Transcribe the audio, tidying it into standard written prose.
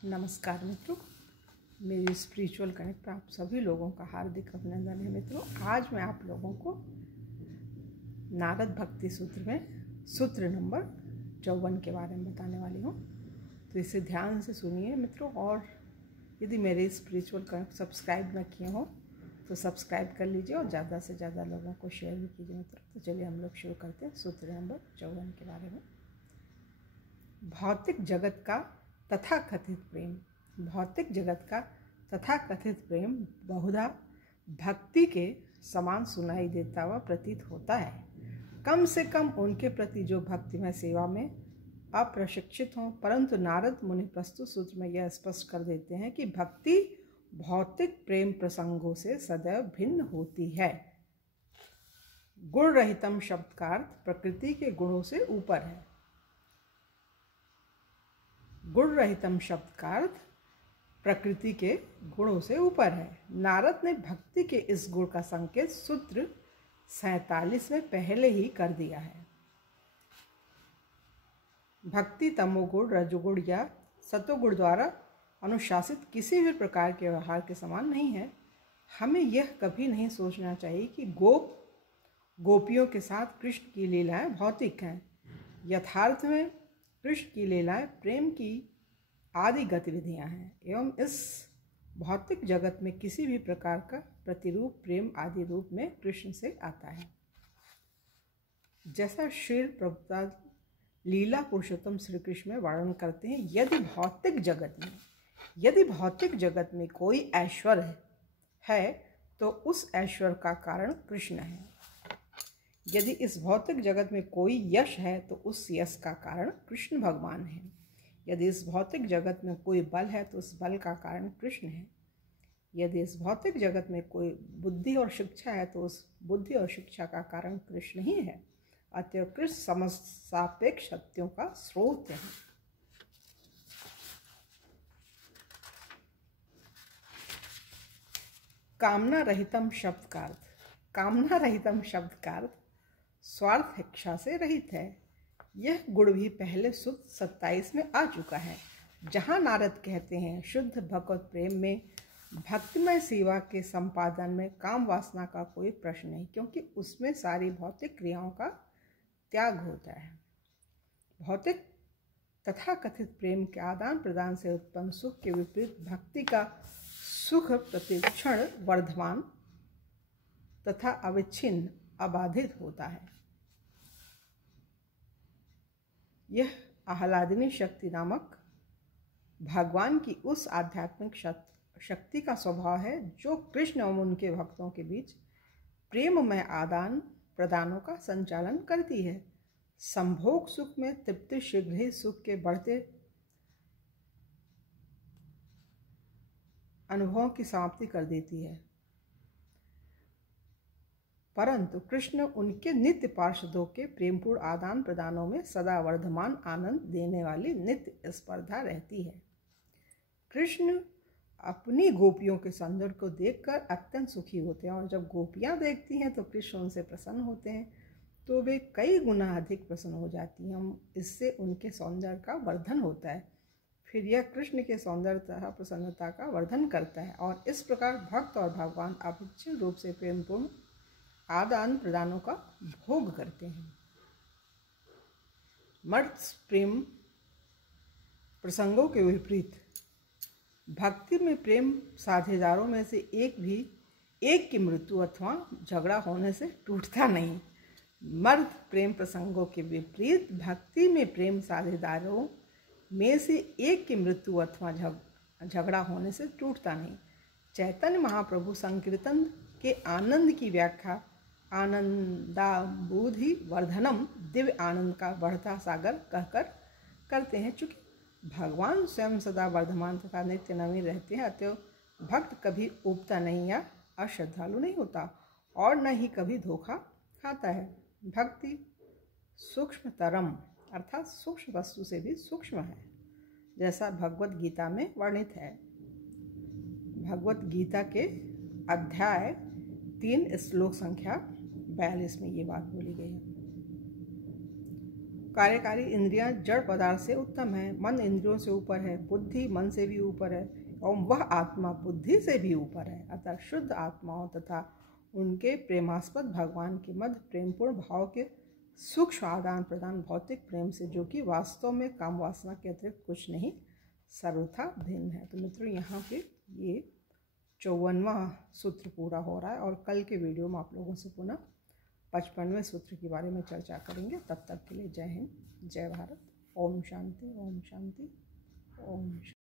नमस्कार मित्रों, मेरी स्पिरिचुअल कनेक्ट पर आप सभी लोगों का हार्दिक अभिनंदन है। मित्रों, आज मैं आप लोगों को नारद भक्ति सूत्र में सूत्र नंबर 54 के बारे में बताने वाली हूँ। तो इसे ध्यान से सुनिए मित्रों, और यदि मेरे स्पिरिचुअल कनेक्ट सब्सक्राइब न किए हो तो सब्सक्राइब कर लीजिए और ज़्यादा से ज़्यादा लोगों को शेयर भी कीजिए मित्रों। तो चलिए हम लोग शुरू करते हैं सूत्र नंबर 54 के बारे में। भौतिक जगत का तथाकथित प्रेम, भौतिक जगत का तथाकथित प्रेम बहुधा भक्ति के समान सुनाई देता व प्रतीत होता है। कम से कम उनके प्रति जो भक्तिमय सेवा में अप्रशिक्षित हों, परंतु नारद मुनि प्रस्तुत सूत्र में यह स्पष्ट कर देते हैं कि भक्ति भौतिक प्रेम प्रसंगों से सदैव भिन्न होती है। गुण रहितम शब्द का अर्थ प्रकृति के गुणों से ऊपर है। गुण रहितम शब्द का अर्थ प्रकृति के गुणों से ऊपर है। नारद ने भक्ति के इस गुण का संकेत सूत्र 47 में पहले ही कर दिया है। भक्ति तमोगुण, रजोगुण या सतोगुण द्वारा अनुशासित किसी भी प्रकार के व्यवहार के समान नहीं है। हमें यह कभी नहीं सोचना चाहिए कि गोपियों के साथ कृष्ण की लीलाएं भौतिक हैं। यथार्थ में कृष्ण की लीलाएं प्रेम की आदि गतिविधियां हैं एवं इस भौतिक जगत में किसी भी प्रकार का प्रतिरूप प्रेम आदि रूप में कृष्ण से आता है। जैसा श्री प्रभुपाद लीला पुरुषोत्तम श्री कृष्ण में वर्णन करते हैं, यदि भौतिक जगत में कोई ऐश्वर्य है तो उस ऐश्वर्य का कारण कृष्ण है। यदि इस भौतिक जगत में कोई यश है तो उस यश का कारण कृष्ण भगवान है। यदि इस भौतिक जगत में कोई बल है तो उस बल का कारण कृष्ण है। यदि इस भौतिक जगत में कोई बुद्धि और शिक्षा है तो उस बुद्धि और शिक्षा का कारण कृष्ण ही है। अतः कृष्ण समस्त सापेक्ष सत्यों का स्रोत है। कामना रहितम शब्द का अर्थ, कामना रहितम शब्द का अर्थ स्वार्थ इच्छा से रहित है। यह गुण भी पहले सूत्र 27 में आ चुका है, जहाँ नारद कहते हैं शुद्ध भगवत प्रेम में भक्तिमय सेवा के संपादन में काम वासना का कोई प्रश्न नहीं, क्योंकि उसमें सारी भौतिक क्रियाओं का त्याग होता है। भौतिक तथाकथित प्रेम के आदान प्रदान से उत्पन्न सुख के विपरीत भक्ति का सुख प्रतिक्षण वर्धमान तथा अविच्छिन्न अबाधित होता है। यह आह्लादिनी शक्ति नामक भगवान की उस आध्यात्मिक शक्ति का स्वभाव है जो कृष्ण एवं उनके भक्तों के बीच प्रेममय आदान प्रदानों का संचालन करती है। संभोग सुख में तृप्ति शीघ्र ही सुख के बढ़ते अनुभवों की समाप्ति कर देती है, परंतु कृष्ण उनके नित्य पार्षदों के प्रेमपूर्ण आदान प्रदानों में सदा वर्धमान आनंद देने वाली नित्य स्पर्धा रहती है। कृष्ण अपनी गोपियों के सौंदर्य को देखकर अत्यंत सुखी होते हैं, और जब गोपियां देखती हैं तो कृष्ण उनसे प्रसन्न होते हैं तो वे कई गुना अधिक प्रसन्न हो जाती हैं। इससे उनके सौंदर्य का वर्धन होता है। फिर यह कृष्ण के सौंदर्य तथा प्रसन्नता का वर्धन करता है, और इस प्रकार भक्त और भगवान अविच्छिन्न रूप से प्रेमपूर्ण आदान प्रदानों का भोग करते हैं। मर्त्य प्रेम प्रसंगों के विपरीत भक्ति में प्रेम साझेदारों में से एक की मृत्यु अथवा झगड़ा होने से टूटता नहीं। मर्द प्रेम प्रसंगों के विपरीत भक्ति में प्रेम साझेदारों में से एक की मृत्यु अथवा झगड़ा होने से टूटता नहीं। चैतन्य महाप्रभु संकीर्तन के आनंद की व्याख्या आनंदाबुधि वर्धनम, दिव्य आनंद का बढ़ता सागर कहकर करते हैं। चूँकि भगवान स्वयं सदा वर्धमान तथा नित्य नवीन रहते हैं, अतः भक्त कभी ऊबता नहीं या अश्रद्धालु नहीं होता, और न ही कभी धोखा खाता है। भक्ति सूक्ष्मतरम अर्थात सूक्ष्म वस्तु से भी सूक्ष्म है, जैसा भगवत गीता में वर्णित है। भगवत गीता के अध्याय 3 श्लोक संख्या 42 में ये बात बोली गई है। कार्यकारी इंद्रियां जड़ पदार्थ से उत्तम है, मन इंद्रियों से ऊपर है, बुद्धि मन से भी ऊपर है और वह आत्मा बुद्धि से भी ऊपर है। अतः शुद्ध आत्माओं तथा उनके प्रेमास्पद भगवान के मध्य प्रेमपूर्ण भाव के सूक्ष्म आदान प्रदान भौतिक प्रेम से, जो कि वास्तव में काम वासना के अतिरिक्त कुछ नहीं, सर्वथा भिन्न है। तो मित्रों, यहाँ पे ये 54वां सूत्र पूरा हो रहा है और कल के वीडियो में आप लोगों से पुनः 55वें सूत्र के बारे में चर्चा करेंगे। तब तक के लिए जय हिंद, जय भारत। ओम शांति, ओम शांति, ओम शांति।